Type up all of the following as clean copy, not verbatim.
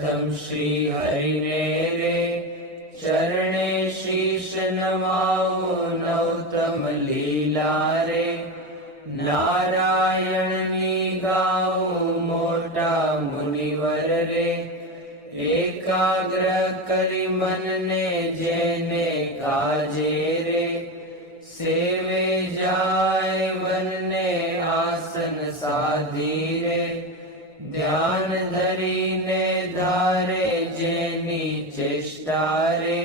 प्रथम श्री हरिने रे चरणे शीश नमाओ नौतम लीला रे नारायण नी गाओ मोटा मुनिवर रे एकाग्र करी मन ने जेने काजे रे सेवे जाय वनने आसन साधी रे ध्यान धरी ने धारे जेनी चेष्टा रे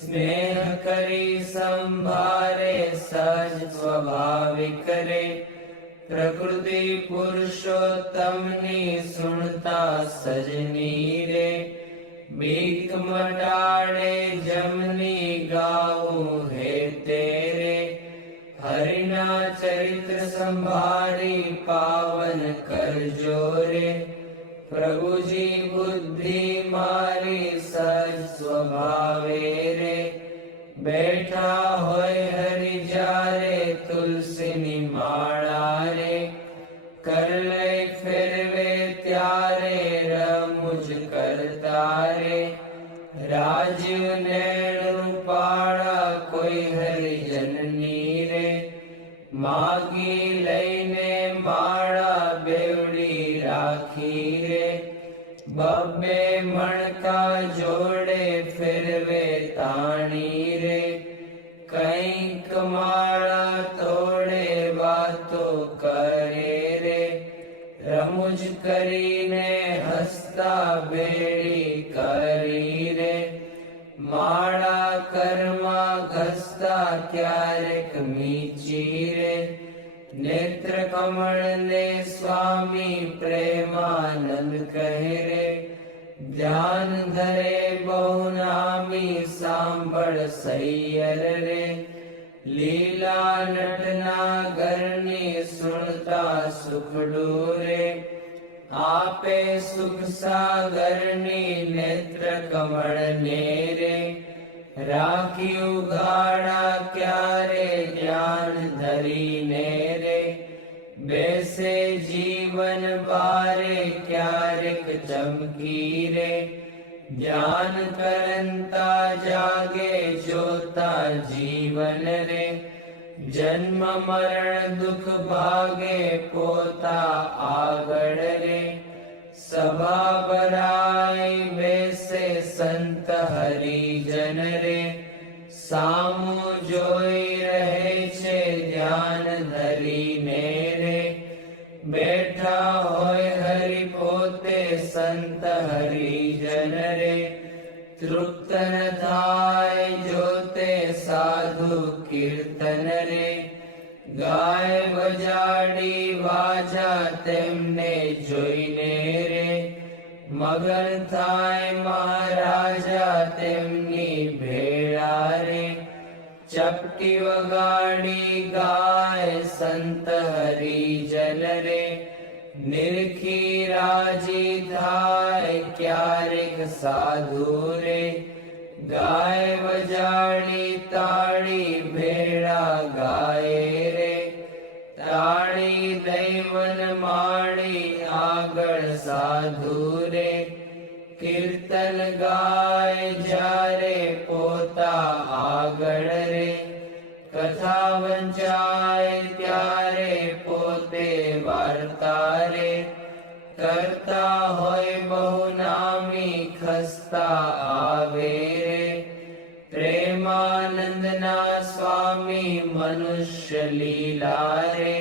स्नेह करी संभारे सहज स्वाभाविक रे प्रकृति पुरुषोत्तमनी सुनता सजनी रे बीक मटाड़े जमनी गाऊ हे तेरे हरिना चरित्र संभारी पावन कर जोरे प्रभु जी बुद्धि मारी सहज स्वभावे रे बैठा होय हरि जारे तुलसी नी माला रे कर ले फिर वे त्यारे रमुझ करता रे राजीव नैन रूपाड़ा कोई हरि जननी रे मागी लईने माड़ा बेवड़ी राखी रे बब्बे मणका जोड़े फिर वे ताणी रे कहीं कमाड़ा तोड़े बातो करे रे रमुज करीने हस्ता बेड़ी करी रे माड़ा कर्मा घसता क्यारेक मीची रे नेत्र कमल ने स्वामी प्रेमानंद कहे रे ध्यान धरे बहुनामी सांभळ सैयर रे लीला नटना गरनी सुनता सुख डूरे आपे सुख सागरनी नेत्र कमल नेरे राखी उगाड़ा क्यारे ज्ञान धरी नेरे बैसे जीवन बारे क्यारिक चमकी रे ज्ञान करंता जागे जोता जीवन रे जन्म मरण दुख भागे पोता आगड़ रे सभा बराई बैसे संत हरिजन रे सामु जोई रहे छे ध्यान धरी ने रे बैठा होय हरि पोते संत हरिजन रे तृप्त न थाय जोते साधु कीर्तन रे गाय बजाड़ी वाजा तेमने जोईने रे मगन थाय महाराजा तेमनी भेड़ा रे चपटी वगाड़ी गाय संत हरिजन रे निरखी राजी थाय क्यारिक साधु रे गाय बजाड़ी ताड़ी भेड़ा गाये रे ताड़ी दैवन माड़ी आगड़ साधु रे कीर्तन गाय जारे पोता आगड़ रे कथा वंचाय त्यारे पोते वार्ता रे करता होय बहुनामी खस्ता आवे रे प्रेमानंद ना स्वामी मनुष्य लीला रे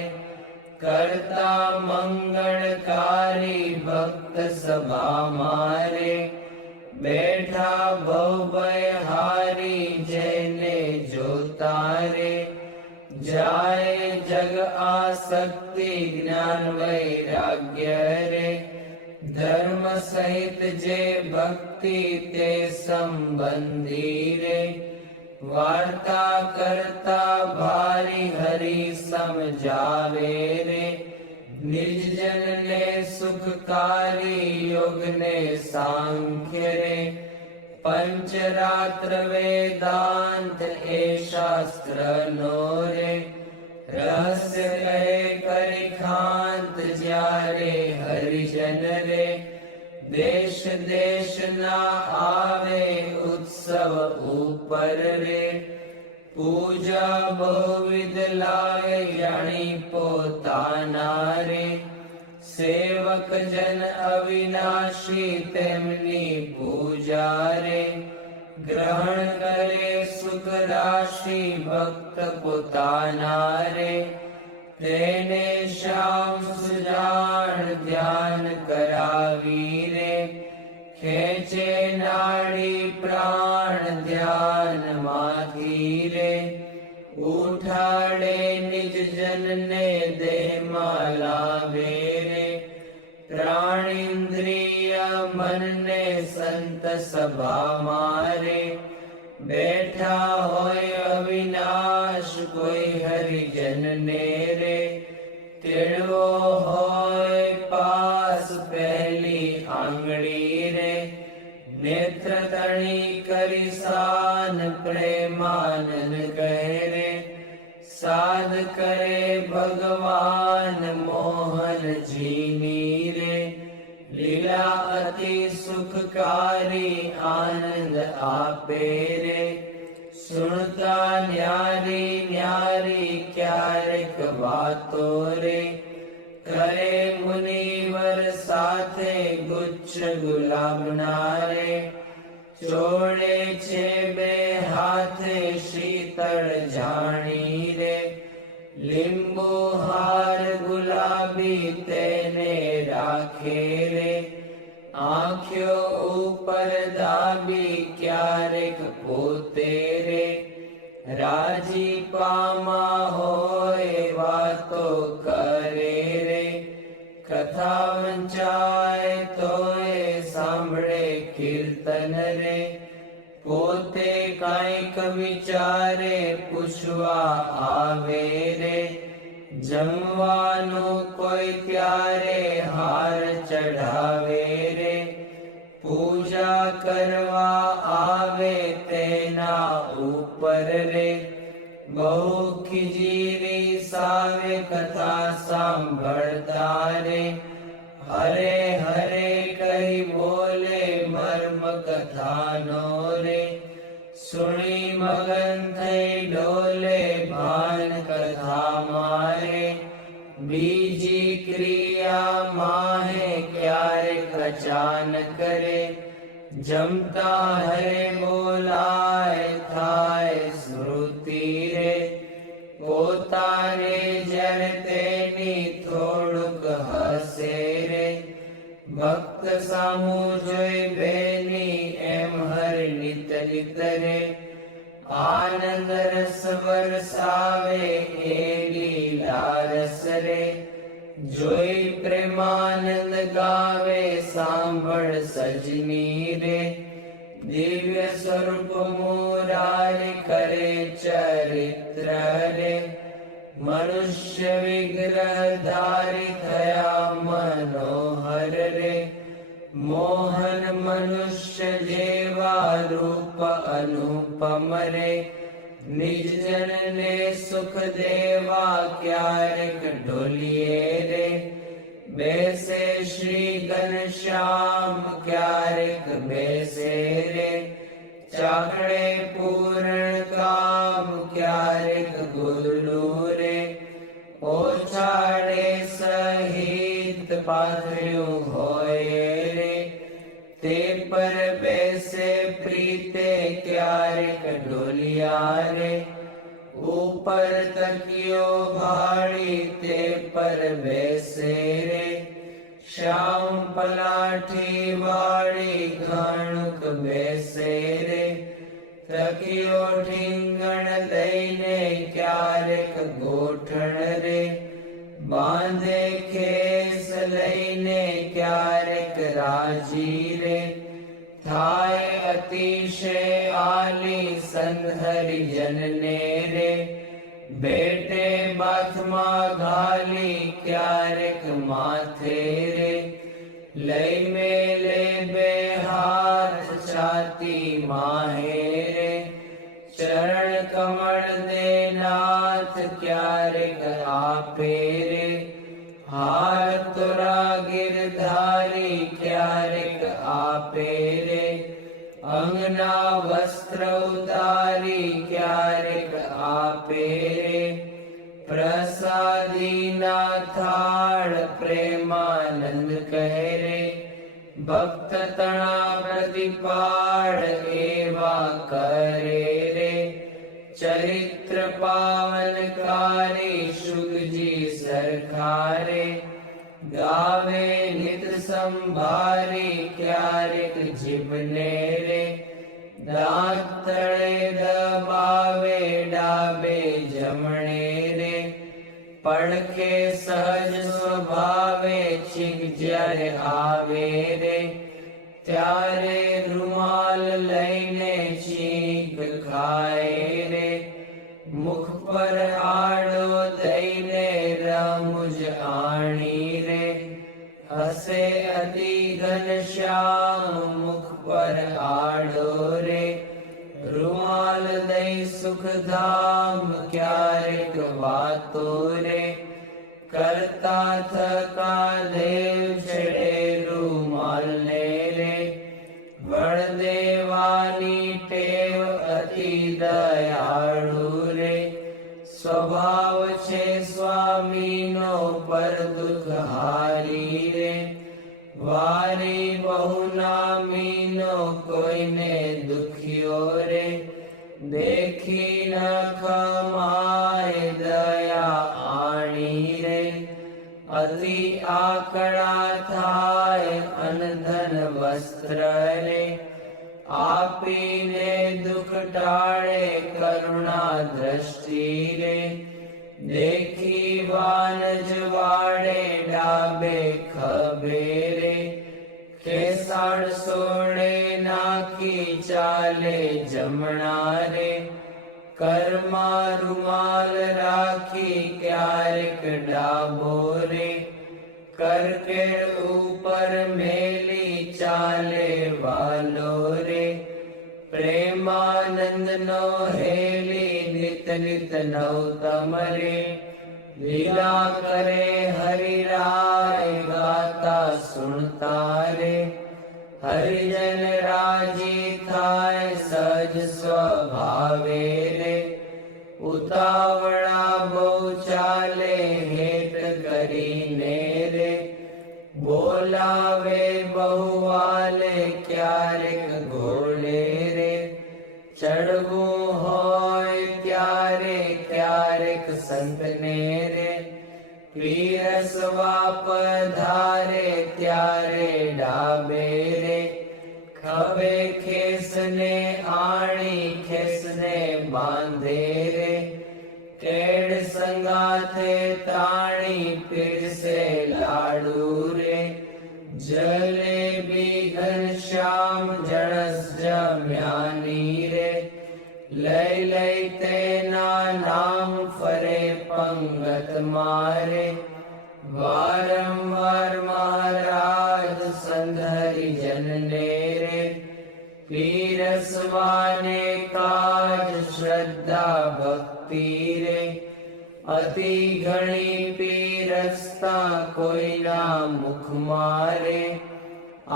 करता मंगलकारी भक्त सभा मारे बैठा भवभय हारी जैने जोतारे जाए जग आसक्ति ज्ञान वैराग्य रे धर्म सहित जे भक्ति ते संबंधी रे वार्ता करता भारी हरि समझावे रे निर्जन ने सुखकारी योग ने सांख्य रे पंचरात्र वेदांत ए शास्त्र नो रे रहस्य कहे करिखांत जारे हरिजन रे દેશ દેશના આવે ઉત્સવ ઉપર રે, પૂજા બહુવિધ લાગે જાણી પોતાના રે, સેવક જન અવિનાશી તેમની પૂજા રે, ગ્રહણ કરે સુખ રાશિ ભક્ત પોતાના રે, તેને શ્યામ સુજાણ ધ્યાન કરાવી રે, ખેંચે નાડી પ્રાણ ધ્યાન માંથી રે, ઉઠાડે નિજ જનને દેહમાં લાવે રે, પ્રાણિન્દ્રિય મનને સંત સભામાં રે, બેઠા હોય અવિનાશ કોઈ હરિજનને રે, તેડવો હોય પાસ પહેલી આંગળી રે, નેત્ર તણી કરી સાન પ્રેમાનંદ કહે રે, સાદ કરે ભગવાન મોહનજીની રે, લીલા અતિ સુખકારી આનંદ આપે રે, સુણતા ન્યારી ન્યારી ક્યારેક વાતો રે, કરે મુનિવર સાથે ગુચ્છ ગુલાબના રે, જોડે છે બે હાથે શીતળ જાણી રે, લીંબુ હાર ગુલાબી તેને રાખે રે, આંખ્યો ઉપર દાબી ક્યારેક પોતે રે, રાજીપામાં હોય વાતો કરે રે, કથા વંચાય તોય સાંભળે કીર્તન રે, પોતે કાંઈક વિચારે પૂછવા આવે રે, જમવાનું કોઈ ત્યારે હાર ચઢાવે રે, પૂજા કરવા આવે તેના ઉપર રે, બહુ ખીજીરી સાવે કથા સાંભળતા રે, હરે હરે કહી બોલે મર્મ કથાનો રે, સુણી મગન થઈ ડોલે ભાન કથામાં રે, બીજી ક્રિયા માહે ક્યારેક અચાનક રે, જમતા હરે બોલાય થાય સ્મૃતિ રે, પોતાને જણ તેની થોડુંક હસે રે, ભક્ત સામું જોઈ બેની એમ હરિ નિત નિત રે, આનંદ રસ વરસાવે એ લીલા રસ રે, જોઈ પ્રેમાનંદ ગાવે સાંભળ સજની રે, દિવ્ય સ્વરૂપ મુરારી કરે ચરિત્ર રે, મનુષ્ય વિગ્રહ ધારી થયા મનોહર રે, મોહન મનુષ્ય જેવા રૂપ અનુપમ રે, નિજ જનને સુખ દેવા ક્યારેક ઢોલીએ રે, બેસે શ્રી ઘનશ્યામ ક્યારેક બેસે રે, ચાકડે પૂર્ણ કામ ક્યારેક ગુરુ રે, ઓછાડે સહિત પાથર્યું હોય રે, તે પર બેસે પ્રીતે ક્યારેક ઢોલિયા રે, ઉપર તકિયો ભાળી તે પર બેસે રે, શ્યામ પલાઠી વાળી ઘણુક બેસે રે, તકિયો ઠીંગણ લઈને ક્યારેક ગોઠણ રે, બાંધે ખેસ લઈને ક્યારેક રાજી રે, થાય અતિશય આલી સંહરિજનને રે, બેટે બાથમાં ઘાલી ક્યારેક માથે રે, લઈ મેલે બે હાથ છાતી માહે રે, ચરણ કમળ દે નાથ ક્યારેક આપે રે, હાર તોરા ગિરધારી ક્યારેક આપે રે અંગના વસ્ત્ર ઉતારી ક્યારેક આપે રે પ્રસાદીના થાળ પ્રેમાનંદ કહે રે ભક્ત તણા પ્રતિપાળ એવા કરે રે ચરિત્ર પાવનકારી શુકજી સરખારે ગાવે નિત સંભારી ક્યારેક જીભને રે દાંત તળે દબાવે ડાબે જમણે રે પડખે સહજ સ્વભાવે છીક જ્યારે આવે રે ત્યારે રૂમાલ લઈને છીક ખાય રે મુખ પર આડો દઈને રમુજ આણી રે હસે અતિ ઘનશ્યામ મુખ પર આડો રે રૂમાલ દઈ સુખધામ ક્યારેક વાતો રે કરતા થકા દેવ છેડે રૂમાલ ને રે વળ દેવાની ટેવ અતિ દયાળુ રે સ્વભાવ છે સ્વામીનો પર દુઃખ હારી રે વારી બહુ નામીનો કોઈને દુખ્યો રે દેખી ન ખમાય દયા આણી રે અતિ આકડા થાય અનધન વસ્ત્ર રે આપીને દુઃખ ટાળે કરુણા દ્રષ્ટિ રે દેખી વાનજ વાડે ડાબે ખભે રે કેસાળ સોળે નાખી ચાલે જમણા રે કર્મા રૂમાલ રાખી ક્યારેક ડાબો રે કરકેળ ઉપર મેલી ચાલે વાલો રે પ્રેમાનંદ નો હેલી નિત નિત નવતમ રે લીલા કરે હરિરાય ગાતા સુણતા રે હરિજન રાજી થાય સજ સ્વભાવે રે ઉતાવળા બહુ ચાલે હેત કરીને રે બોલાવે બહુ વાલે ક્યારેક ઘોડે રે ચડવું હોય ત્યારે ક્યારેક સંતને રે પીરસવા પધારે ત્યારે ડાબે રે ખભે ખેસને આણી ખેસને બાંધે રે કેડ સંગાથે તાણી પીરસે લાડુ રે જલેબી ઘનશ્યામ જણસ જમ્યાની રે લઈ લઈ તેના નામ ફરે પંગત મારે વારંવાર મહારાજ સંધરી જનને રે પીરસવાને કાજ શ્રદ્ધા ભક્તિ રે અતિ ઘણી પીરસતા કોઈના મુખ મારે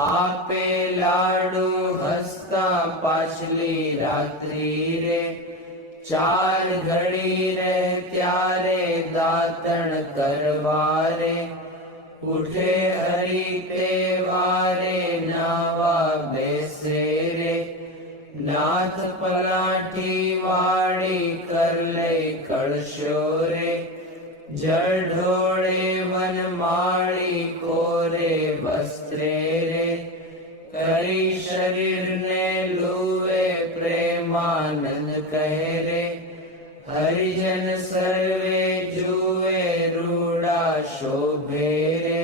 આપે લાડુ હસતા પાછલી રાત્રિ રે ચાર ઘડી રે ત્યારે દાતણ કરવારે ઉઠે હરી તે વારે નાવા બેસે રે નાથ પલાઠી વાળી કર લે કળશો રે જળ ઢોળે વન માળી કોરે વસ્ત્રે રે કરી શરીરને લુવે પ્રેમાનંદ કહે રે હરિજન સર્વે જુએ રૂડા શોભે રે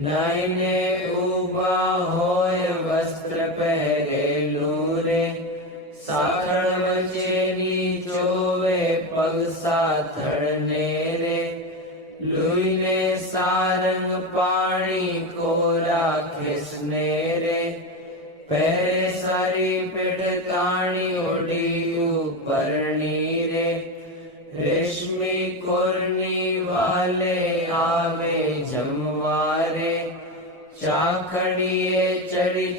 નાઈને ઉભા હોય વસ્ત્ર પહેરેલું રે સાખળ વચ્ચેની ચોવે પગ સાથળને રે લુઈને સારંગ પાણી કોરા ખેસને રે પહેરે સારી પેઠ તાણી ઓડી ઉપરણી રે રેશમી કોરની વાલે આવે જમવારે ચાખડીએ ચડી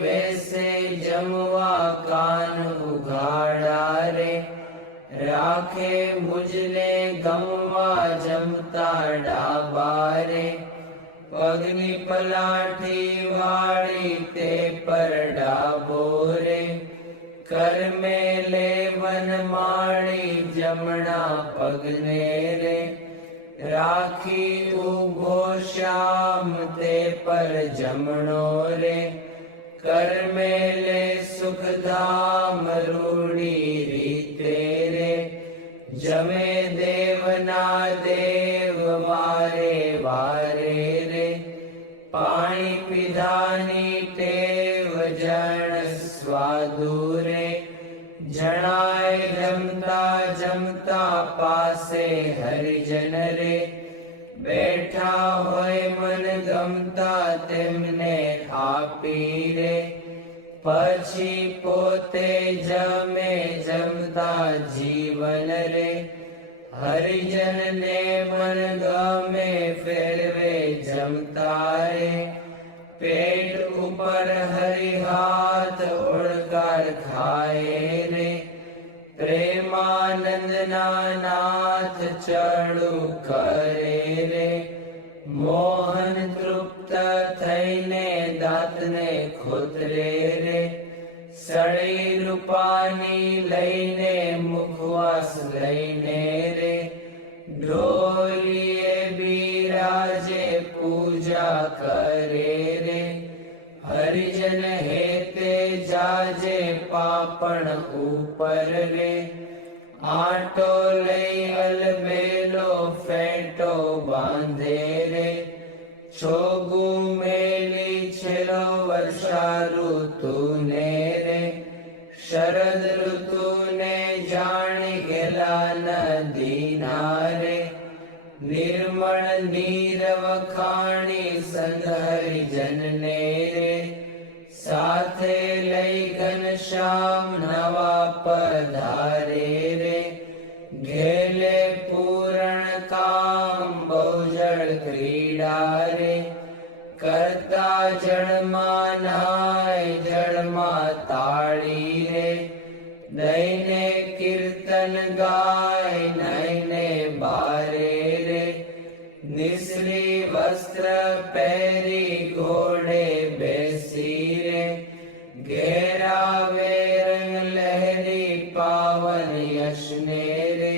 બેસે જમવા કાન ઉઘાડા રે, રાખે મુજને ગમવા જમતા ડાબા રે, પગની પલાઠી વાળી તે પર ડાબો રે, કરમે લેવન માળી જમણા પગને રે, રાખી ઉભો શ્યામ તે પર જમણો રે, કરમે લે સુખધામ રૂડી રીતે રે, જમે દેવના દેવ વારે વારે રે, પાણી પીધાની ટેવ જણ સ્વાદુ રે, જણાય જમતા જમતા પાસે હરિજન રે, બેઠા હોય મન ગમતા તેમને આપી રે, પછી પોતે જમે જમતા જીવન રે, હરિજનને મન ગમે ફેરવે જમતા રે, પેટ ઉપર હરિહાથ ઓળકાર ખાય રે, પ્રેમાનંદના નાથ ચડુ કરે રે, મોહન તૃપ્ત થઈને દાંતને ખોતરે રે, સળી રૂપાની લઈને મુખવાસ લઈને રે, ઢોલીએ બિરાજે પૂજા કરે રે, હરિજન હેતે જાજે પાપણ ઉપર રે, આટો લઈ અલબેલો ફેંટો બાંધે રે, છોગું મેલી છેલ્લો વર્ષા ઋતુને રે, શરદ ઋતુને જાણી ગેલા નદીના રે, નિર્મળ નીરવ ખાણી સંત હરિજનને રે, સાથે લઈ ઘનશ્યામ નવા પધારે રે, ઘેલે પૂરણ કામ બહુજળ ક્રીડા રે, કરતા જળમાં નાય જળમાં તાળી રે, દઈને કીર્તન ગાય નયને બારે રે, નિસલી વસ્ત્ર પહેરી ઘોડે બેસી રે, ઘેરાવે રંગ લહેરી પાવન યશને રે,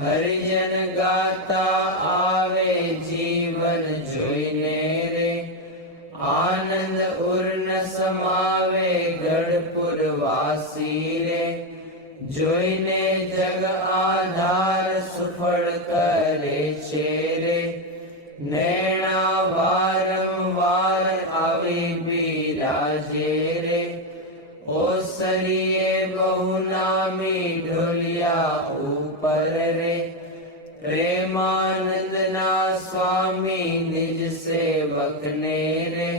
હરિજન ગાતા આવે જીવન જોઈને રે, આનંદ ઉર્ન સમાવે ગઢપુર વાસી રે, જોઈને જગ આધાર સુફળ કરે છે રે, નૈણા વારંવાર આવી બિરાજે રે, ઓસરીએ બહુ નામી ઢોલિયા ઉપર રે, પ્રેમાનંદના સ્વામી નિજ સેવકને રે,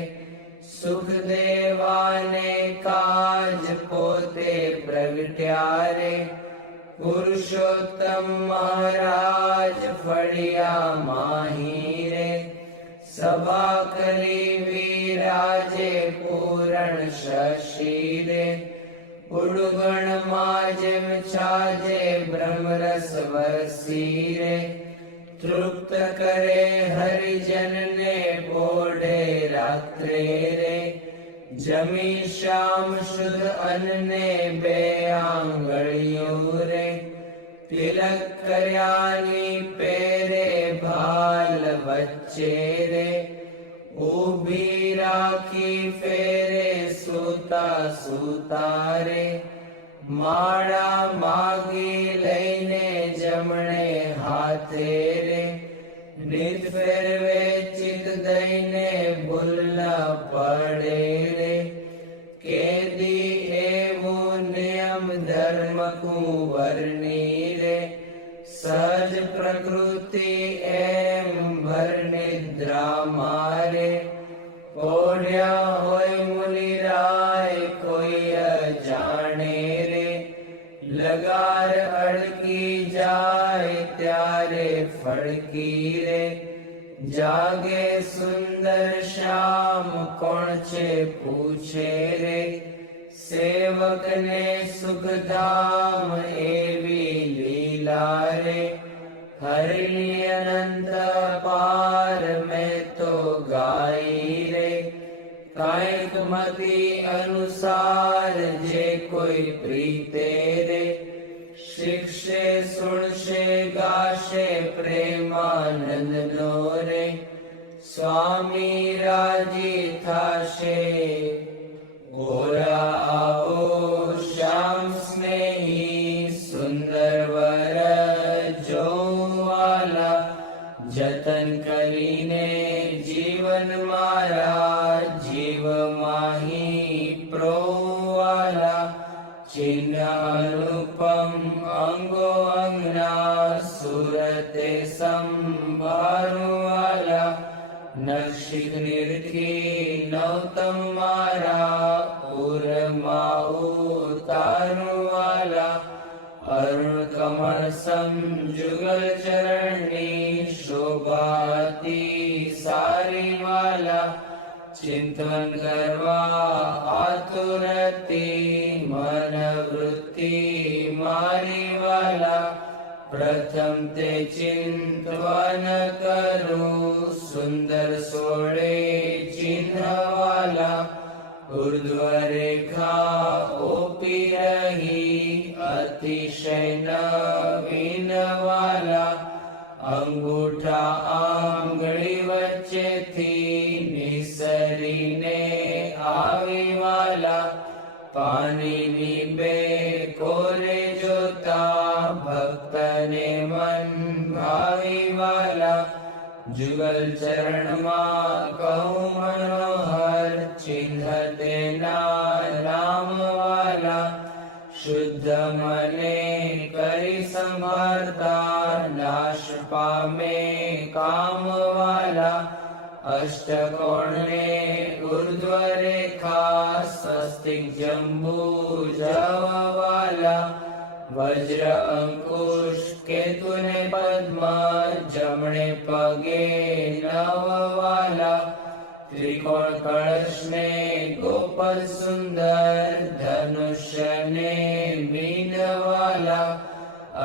સુખ દેવાને કાજ પોતે પ્રગટ્યા રે, પુરુષોત્તમ મહારાજ ફળિયા માહી રે, સભા કરી વિરાજે પૂરણ શશી રે, ઉડગણમાં જેમ છાજે બ્રહ્મરસ વરસી રે, તૃપ્ત કરે હરિજનને પોઢે રાત્રે રે, જમી શ્યામ શુદ્ધ અન્ને બે આંગળીઓ રે, તિલક કર્યાની પેરે ભાલ વચ્ચે રે, ઊભી રાખી ફેરે સૂતા સૂતા રે, માળા માગી લઈને જમણે હાથે રે, નિત ફેરવે ચિત દઈને ભૂલ ન પડે રે, કેદી એવું નિયમ ધર્મ કુંવરની રે, સહજ પ્રકૃતિ એમ ભર નિદ્રા મારે, પોઢ્યા હોય મુનિરાય કોઈ અજાણે રે, લગાર અડકી જાય ત્યારે ફડકી રે, જાગે સુંદર શ્યામ કોણ છે પૂછે રે, સેવકને સુખધામ એવી લીલા રે, હરિ અનંત પાર મેં તો ગાઈ રે, કાંઈક મતિ અનુસાર જે કોઈ પ્રીતે રે, શિક્ષે સુણશે ગાશે પ્રેમાનંદ નો રે, સ્વામી રાજી થાશે ગોરા આવો શ્યામ સ્નેહી સુંદર વર જોવાલા, જતન કરીને જીવન મારા જીવ માહી પ્રોવાલા, ચિહ્ન અનુપમ અંગો અંગના સુરતે સંભાળવાલા, નક્ષિક નિરખી નૌતમ મારા ઉરમાં ઉતારવાલા, અરુણ કમળ સમ જુગલ ચરણની શોભાતી સારી વાલા, ચિંતન કરવા આતુરતી મન વૃત્તિ મારી વાલા, પ્રથમ તે ચિંતવન કરું સુંદર સોળે ચિહ્ન વાલા, ઉર્ધ્વ રેખા ઓપી રહી અતિશય નવીન વાલા, અંગૂઠા આંગળી વચ્ચેથી નિસરીને આવી વાલા, પાણીની બે કોરે જોતા ભક્તને મન ભાવી વાલા, જુગલ ચરણમાં કહું મનોહર ચિહ્ન તેના નામ વાલા, શુદ્ધ મને કરી સંભાળતા નાશ પામે કામ વાલા, અષ્ટકોણને ઉર્ધ્વ રેખા સ્વસ્તિક જંબુ જવાલા, વજ્ર અંકુશ કેતુને પદ્મ જમણે પગે નવવાલા, ત્રિકોણ કળશને ગોપલ સુંદર ધનુષ્યને મીનવાલા,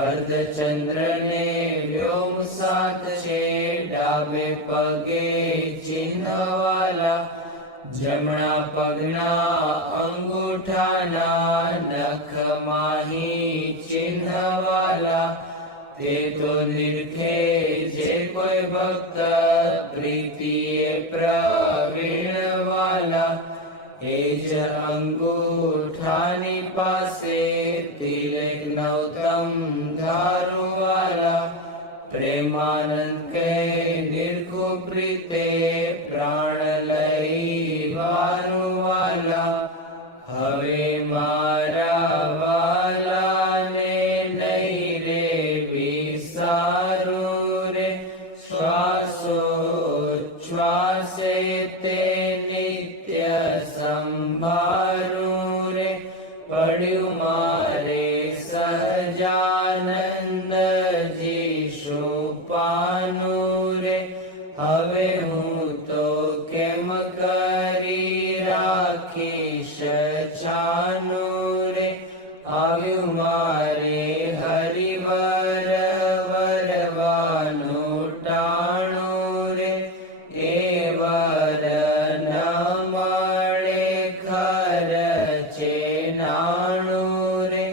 અર્ધચંદ્રને વ્યોમ સાત છે ડાબે પગે ચિહ્નવાલા, જમણા પગના અંગૂઠાના નખ માહી ચિહ્નવાલા, તે તો નિરખે જે કોઈ ભક્ત પ્રીતિએ પ્રવીણ વાલા, એ જ અંગૂઠાની પાસે તિલક નૌતમ ધારુવાલા, પ્રેમાનંદ કે નિર્ખુ પ્રીતે પ્રાણ લઈ વારુવાલા, હવે મારા વાલાને નહીં રે વિસારું રે, શ્વાસોચ્છ્વાસે તે નિત્ય સંભાળું રે, પડ્યું મારે સહજાનંદજી શુપાનું રે, હવે હું તો કેમ કરી રાખીશ છાનું રે, આવ્યું મારે હરિવર વરવાનું ટાણું રે, એ વર ન મળે ખર્ચે નાણું રે,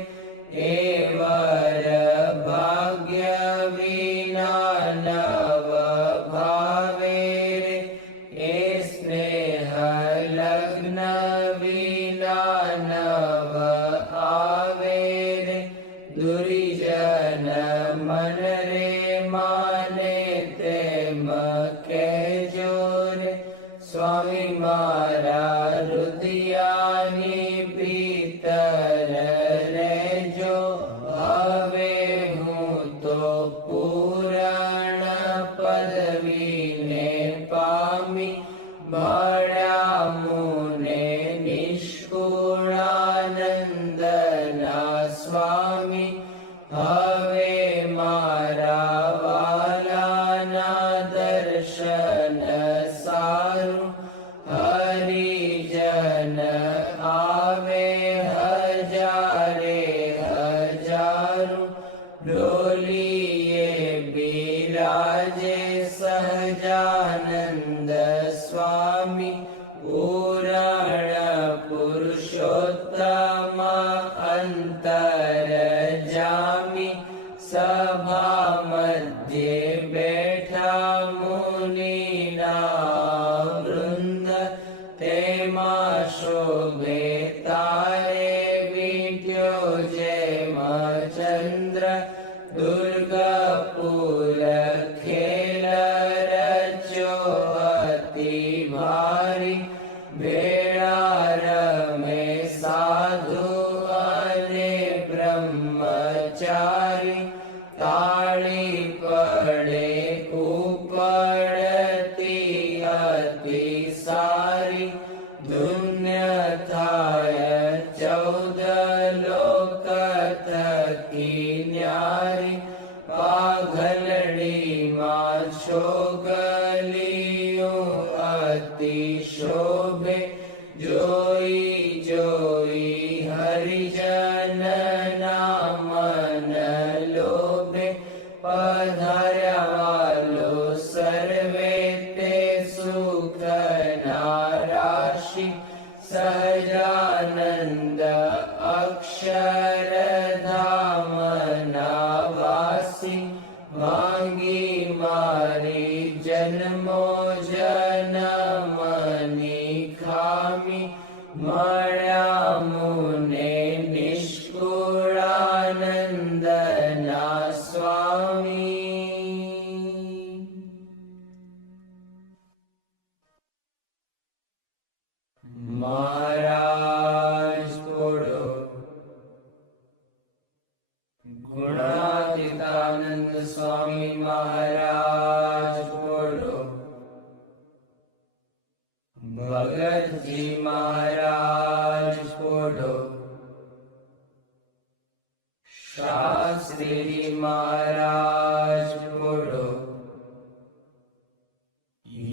એ વર ભાગ્ય વિના નવ ભાવે રે, એ સ્નેહ લગ્ન વિના નવ આવે રે, દુર્જન મન રે માને તેમ કહેજો રે, સ્વામી મારા હૃદયાની ભીતર રહેજો, હવે હું તો પૂરણ પદવીને પામી, મળ્યા મુને નિષ્કુળાનંદના સ્વામી, હવે મારા વાલાના દર્શન પુરુષોત્તમ અંતરજામી સભા મધ્યે બેઠા મુનિના વૃંદ તેમાં શોભે તારે વિટ્યો જેમ ચંદ્ર દુર્ગપુર ખેલ રચ્યો અતિ ભારી બેળા રમે સાધુ અને બ્રહ્મચારી તાળી પડે ઉપડતી અતિ સારી ધુન્ય થાય 14 લોક થકી ન્યારી પાઘલડીમાં છોગલિયું અતિ શોભે જોઈ જોઈ હરિજનના મન લોભે પધાર્યા વાલો સર્વે તે સુખના રાશિ સહજાનંદ અક્ષરધામના વાસી માંગી મારી જન્મો જન્મની ખામી મળ્યા મુને નિષ્કુળાનંદના સ્વામી. મહારાજ બોલો. ગુણાતીતાનંદ સ્વામી મહારાજ બોલો. ભગતજી મહારાજ બોલો. શાસ્ત્રીજી મહારાજ બોલો.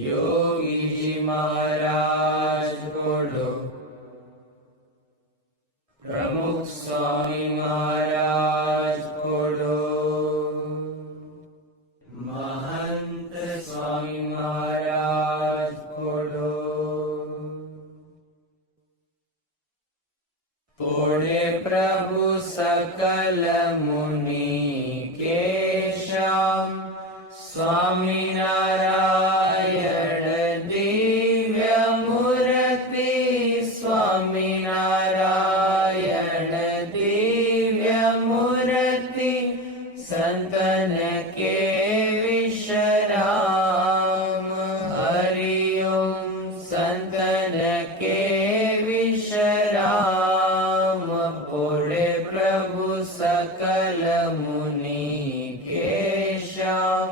યોગીજી મહારાજ બોલો. પ્રમુખ સ્વામી મહારાજ બોલો. મહંત સ્વામી મહારાજ બોલો. પોળે પ્રભુ સકલ મુનિ કેશમ સ્વામિનારાયણ દિવ્ય મૂર્તિ સ્વામિનારાયણ દિવ્ય મૂર્તિ સંતન કે વિશ્રામ હરિ ઓમ સંતન કે વિશ્રામ પોળે પ્રભુ સકલ મુનિ કેશમ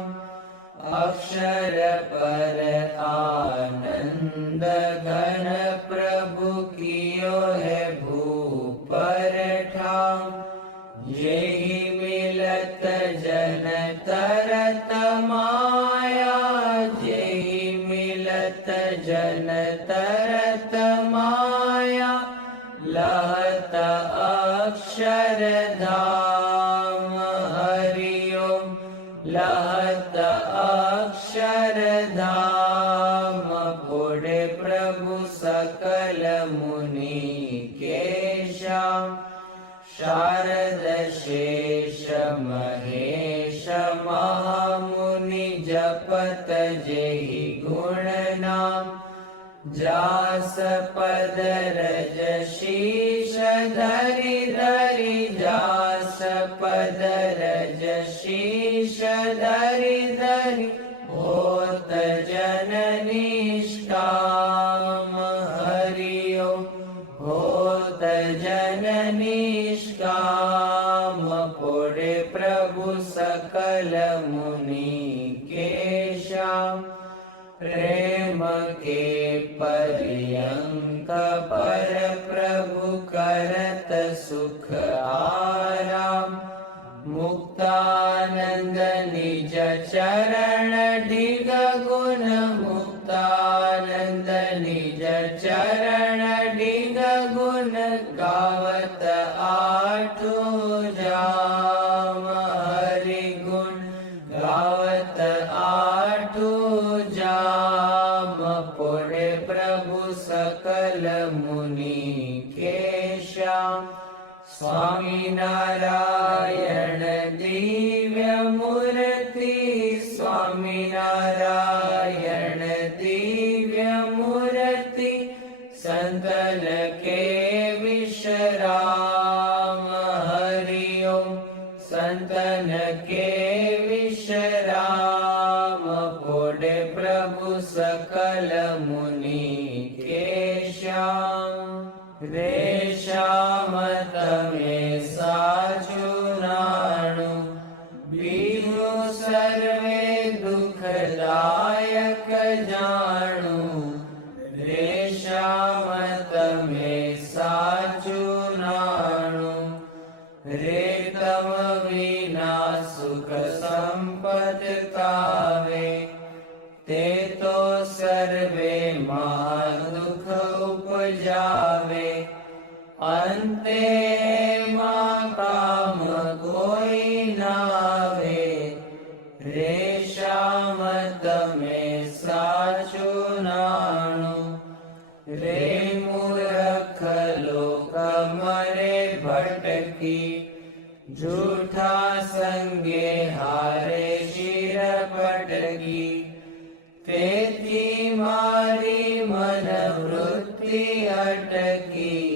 અક્ષર પર આનંદ ઘન પ્રભુ કિયો હે ભૂપર ઠામ જેહી મિલત જન તરત માયા જેહી મિલત જન તરત માયા લહત અક્ષરધામ હરિ ઓમ લહત અક્ષરધામ પોળે પ્રભુ સકલ મુનિ કેશમ શારદ શેષ મહેશ મહામુનિ જપત જેહી ગુણ નામ જાસ પદ રજ શીશ ધરી ધરી જાસ પદ રજ શીશ ધરી ધરી હોત જન નિષ્કામ હરિ ઓમ હોત જન નિષ્કામ પોળે પ્રભુ સકલ મુનિ કેશમ પ્રેમ કે પર્યંક પર પ્રભુ કરત સુખ આરામ મુક્તાનંદ નિજ ચરણ ઢીગ ગુણ મુક્તાનંદ નિજ ચરણ ઢીગ ગુણ ગાવત આઠું જામ હરિ ગુણ ગાવત આઠું જામ પોળે પ્રભુ સકલ મુનિ કે સ્વામિનારાયણ દિવ્ય મૂર્તિ સ્વામિનારાયણ દિવ્ય મૂર્તિ સંતન કે વિશ્રામ હરિ ઓમ સંતન કે વિશ્રામ પોડે પ્રભુ સકલ મુનિ કે શ્યામ રે શ્યામ તમે સાચું નાણું બીજું સર્વે દુઃખદાયક જાણું રે શ્યામ તમે સાચું નાણું રે તમ વિના સુખ સંપદ કાવે તે તો સર્વે માં દુઃખ ઉપજાવે અંતે માં કામ કોઈ નાવે રે શ્યામ તમે સાચું નાણું રે મૂર્ખ લોક મરે ભટકી જૂઠા સંગે હારે શિર પટકી તેથી મારી મન વૃત્તિ અટકી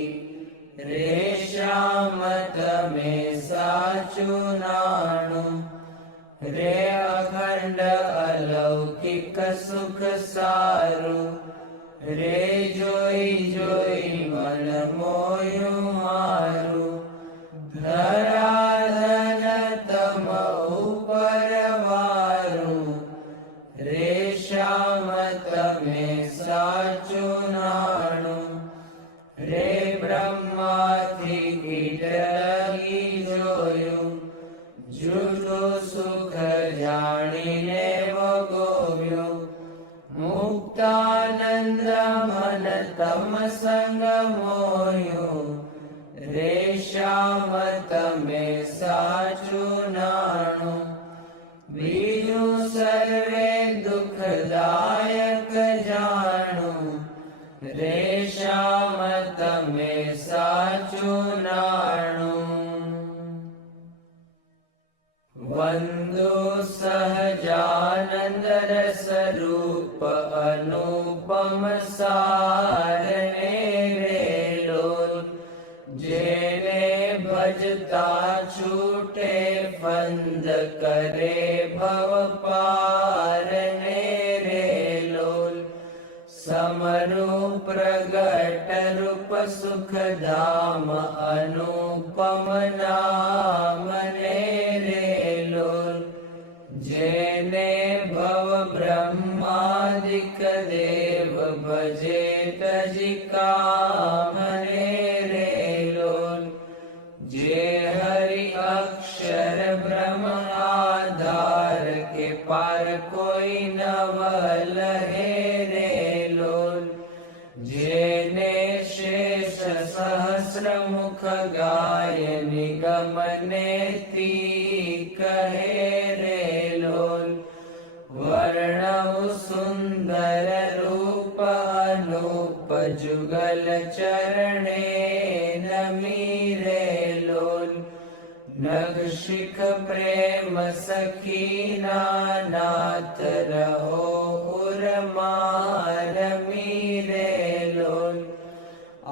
રે શ્યામ તમે સાચું નાણું રે અખંડ અલૌકિક સુખ સારું રે જોઈ જોઈ મન મોયું મારું ધરાધન તમ ઉપર વારું રે શ્યામ તમે સાચું નાણું રે બ્રહ્માથી કીટ લગી જોયું જૂઠું સુખ જાણીને ભોગવ્યું મુક્તાનંદ મન તમ સંગ મોયું રે શ્યામ તમે સાચું નાણું બીજું સર્વે દુઃખદાયક જાણું રે શ્યામ તમે સાચું નાણું વંદો સહજાનંદ રસ રૂપ અનુપમ સારને રેલોલ જેને ભજતા છૂટે ફંદ કરે ભવ પારને રેલોલ સમરૂપ પ્રગટ રૂપ સુખધામ અનુપમ નામને રેલોલ જેને ભવ બ્રહ્માદિક દેવ ભજે તજી કામને રેલોલ જે હરિ અક્ષર બ્રહ્મ આધાર કે પાર કોઈ નવલ હે રેલોલ જેને શેષ સહસ્ર મુખ ગાય નિગમને તી કહે રેલોલ વર્ણવ સુંદર રૂપ અનુપ જુગલ ચરણે નમી રેલોલ નગ શિખ પ્રેમ સખીના નાથ રહો ઉરમારમી રેલોલ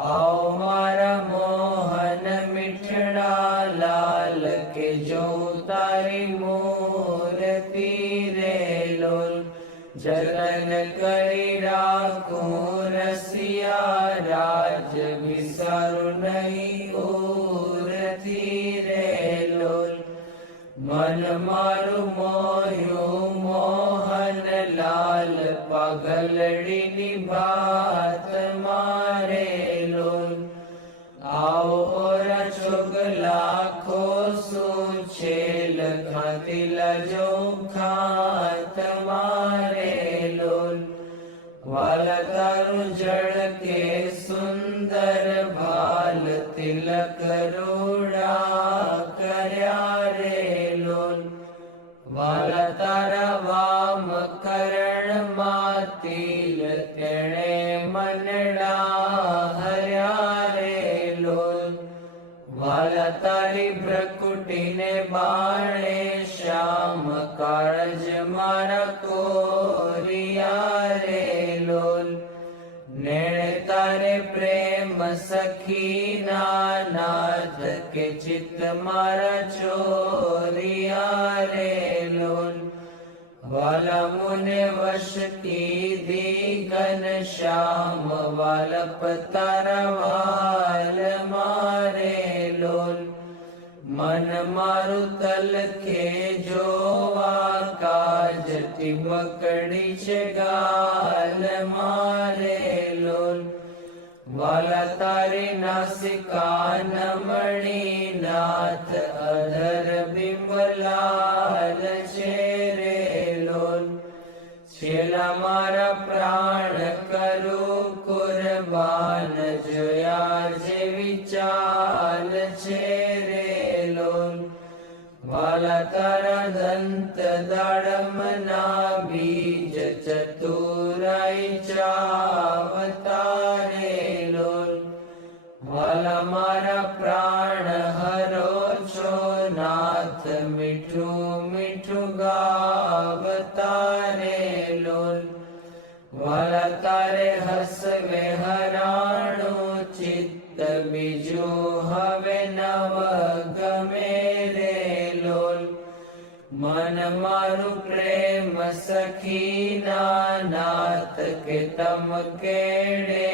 આવો મારા મોહન મીઠડા લાલ કે જો તારી મૂર્તિ રેલોલ જતન કરી રાખું રસિયા રાજ વિસારું નહીં ઉરથી રેલોલ મન મારું મોયું મોહન લાલ પગલડીની ભાત મારે લોલ આવો રચોગ લાખો શું છે લખાતી લજો ખાત મારે લોલ વાલા તારું જળ કે સુંદર ભાલ તિલક રૂડા કર્યા રે લોલ વાલા તારા વામ કરણમાં તિલ તેણે મનડા હર્યા રે લોલ વાલા તારી ભ્રકુટીને બાણે શ્યામ કાળજ મારા કોરિયા રે લોલ નેણે તારે પ્રેમ સખી નાથ કે ચિત્ત મારા ચોરિયા રે લોલ વાલા મુને વશ કીધી ઘન શ્યામ વાલપ તારા વાલ મારે લોલ મન મારું તલખે જોવા કાજ ટીબકડી છે ગાલ મારે લોલ વાલા તારી નાસિકા નમણી નાથ અધર બિંબલાલ છે રે લોલ છેલ્લા મારા પ્રાણ કરું કુરબાન જોયા જેવી ચાલ છે રે લોલ વાલા તારા દંત દાડમના બીજ ચતુરાઈ ચાવતા રે લોલ વાલા મારા પ્રાણ હરો છો નાથ મીઠું મીઠું ગાવતા રે લોલ વાલા તારે હસવે હરાણું ચિત્ત બીજું હવે નવ ગમે રે લોલ મન મારું પ્રેમ સખી નાથ કે તમ કેડે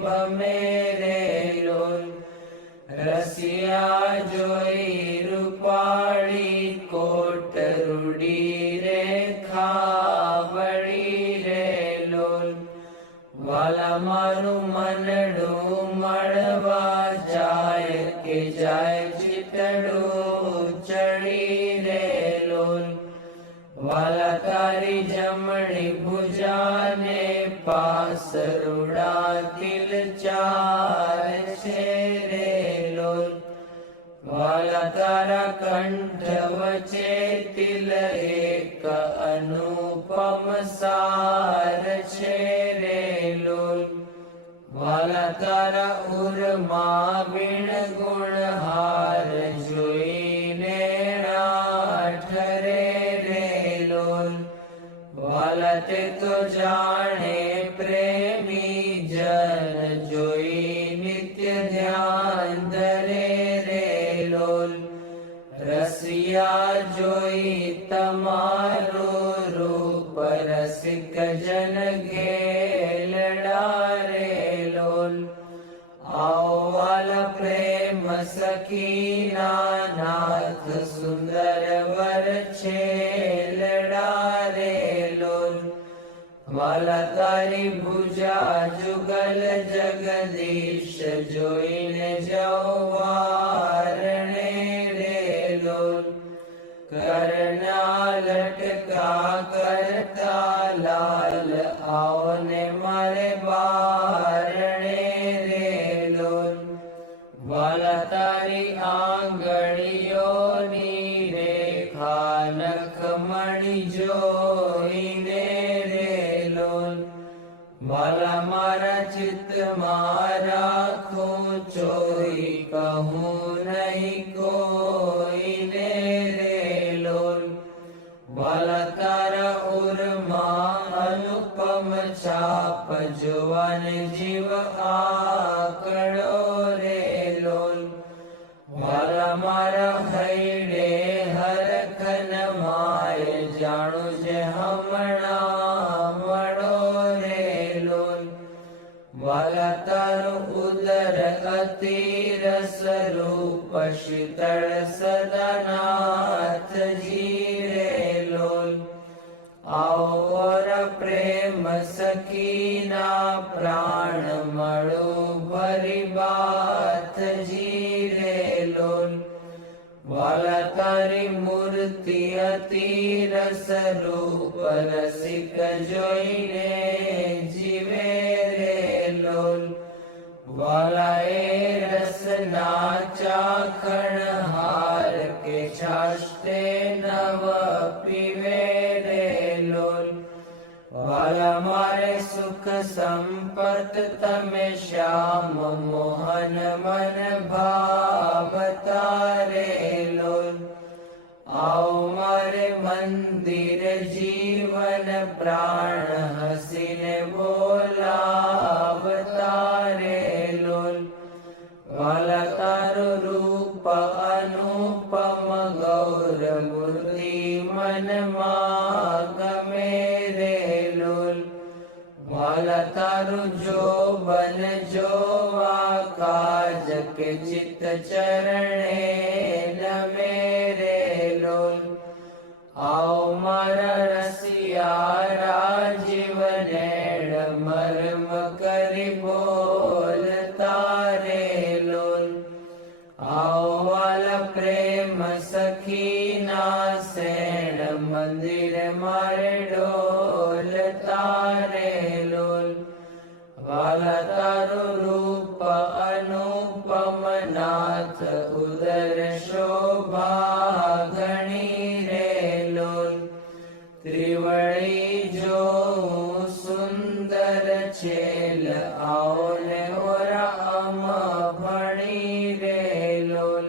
ભમે રે લોલ રસિયા જોઈ રૂપાળી કોટ રૂડી રે ખાવડી રે લોલ વાલા મારું મનડું મળવા જાય કે જાય ચિતડું ચડી રે લોલ વાલા તારી જમણી ભુજાને પાસ રૂડા તિલ ચાર છે રે લોલ વાલા તારા કંઠ વચ્ચે તિલ એક અનુપમ સાર છે રે લોલ વાલા તારા ઉરમાં વીણ ગુણ હાર જોઈને ઠરે રે લોલ વાલા તે તો જાણે પ્રેમી જન જોઈ નિત્ય ધ્યાન ધરે રે લોલ રસિયા જોઈ તમારું રૂપ રસિક જન ઘેલડા રે લોલ આવો વાલા પ્રેમ સખી નાથ સુંદર વર છેલડા રે લોલ વાલા તારી ભુજા જુગલ જગદીશ જોઈને જવારણે રે લોલ કરના લટકા કરતા લાલ આવને મારે બારણે રે લોલ વાલા તારી આંગળીઓની રેખા નખમણી જોઈને રે લોલ વાલા મારા ચિત્તમાં રાખું ચોઈ કહું નહીં કોઈને રે લોલ વાલા તારા ઉરમાં અનુપમ છાપ જોવાને જીવ આકડો રે લોલ વાલા મારા હૈડે હરખન માય જાણું જે હમણાં મળો રે લોલ વાલા તારું ઉદર અતિ રસ રૂપ શીતળ સદાનાથજી રે લોલ આવો પ્રેમ સખીના પ્રાણ મળું ભરી બાતજી રે લોલ વાલા તારી મૂર્તિ અતિ રસ રૂપ રસિક જોઈને જીવે રે લોલ વાલા એ રસના ચાખણ હાર કે છાષ્ટે નવ પીવે રે લોલ વાલા મારે સુખ સંપત તમે શ્યામ મોહન મન ભાવતા રે લોલ. આવો મારે મંદિર જીવન પ્રાણ હસીને બોલાવતા રે લોલ. વાલા તારું રૂપ અનુપમ ગૌર મૂર્તિ મનમાં ગમે રે લોલ. વાલા તારું જોબન જોવા કાજ કે ચિત્ત ચરણે નમે રે લોલ. આવો મારા રસિયા રાજીવને મરમ કરી બોલતા રે લોલ. આવો વાલા પ્રેમ સખીના સેણ મંદિર મારે ડોલતા રે લોલ. વાલા તારું રૂપ અનુપમ નાથ ઉદર શોભા ઘણી રે લોલ. ત્રિવળી જોઉં સુંદર છેલ આવો ને ઓરામ ભણી રે લોલ.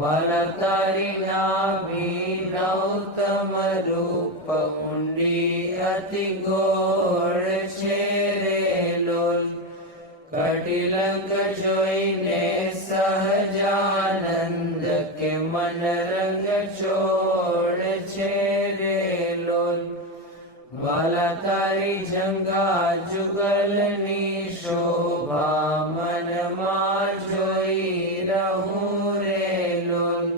વાલા તારી નાભી નૌતમ રૂપ ઊંડી અતિ ગોળ છે રે લોલ. કટિલંગ જોઈને સહજાનંદ કે મન રંગ છોડ છે રે લોલ. વાલા તારી જંગા જુગલની શોભા મનમાં જોઈ રહું રે લોલ.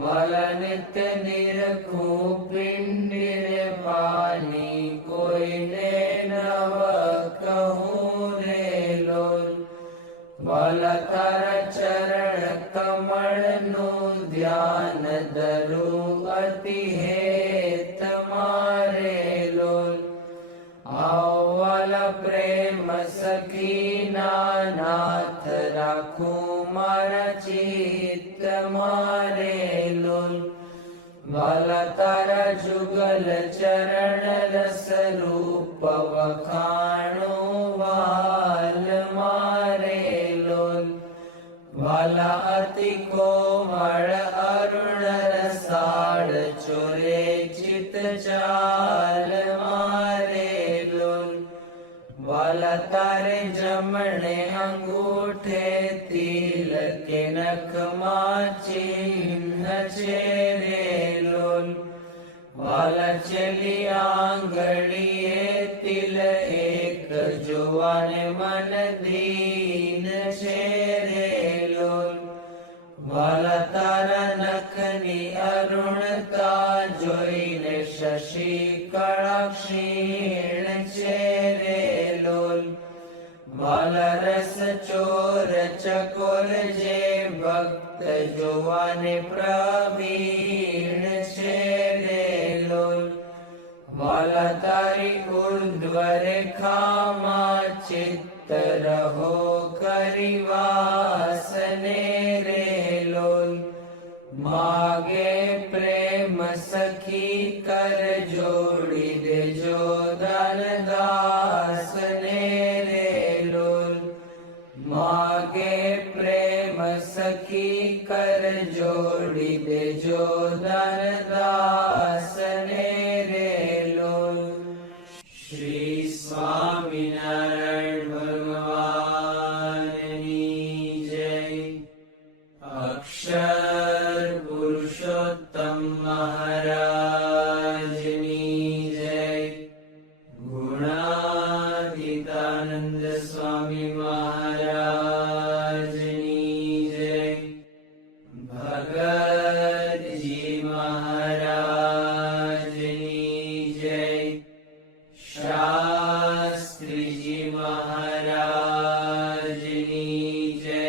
વાલા નિત્ય નિરખું પિંડીને પાની કોઈને નવ કહું રે લોલ. વાલા તારા ચરણ કમળનું ધ્યાન ધરું અતિ હેત મારે લોલ. આવો વાલા પ્રેમ સખીના નાથ રાખું મારા ચિત્ત મારે લોલ. વાલા તારા જુગલ ચરણ રસ રૂપ વખાણું વાલ મારે લોલ. વાલા અતિ કોમળ અરુણ રસાળ ચોરે ચિત ચાલ મારે લોલ. વાલા તારે જમણે અંગૂઠે તિલકે નખમાં ચિહ્ન છે રે લોલ. વાલા ચલી આંગળીએ તિલ એક જોવાને મન દીન છે રે લોલ. વાલા તારા નખની અરુણતા જોઈને શશી કળા ક્ષીણ છે રે લોલ. વાલા રસ ચોર ચકોર જે ભક્ત જોવાને પ્રવીણ છે રે લોલ. વાલા તારી ઉર્ધ્વ રેખામાં ચિત્ત રહો કરી વાસને રે લોલ. માગે પ્રેમ સખી કર જોડી દેજો દાન દાસને રે લોલ. માગે પ્રેમ સખી કર જોડી દેજો દાન દાસને રે લોલ. શ્રી સ્વામિનારાયણ ભગવાનની જય. અક્ષર પુરુષોત્તમ મહારાજની જય. ગુણાતીતાનંદ સ્વામી મહારાજની જય. ભગતજી મહારાજની જય. શાસ્ત્રીજી મહારાજની જય.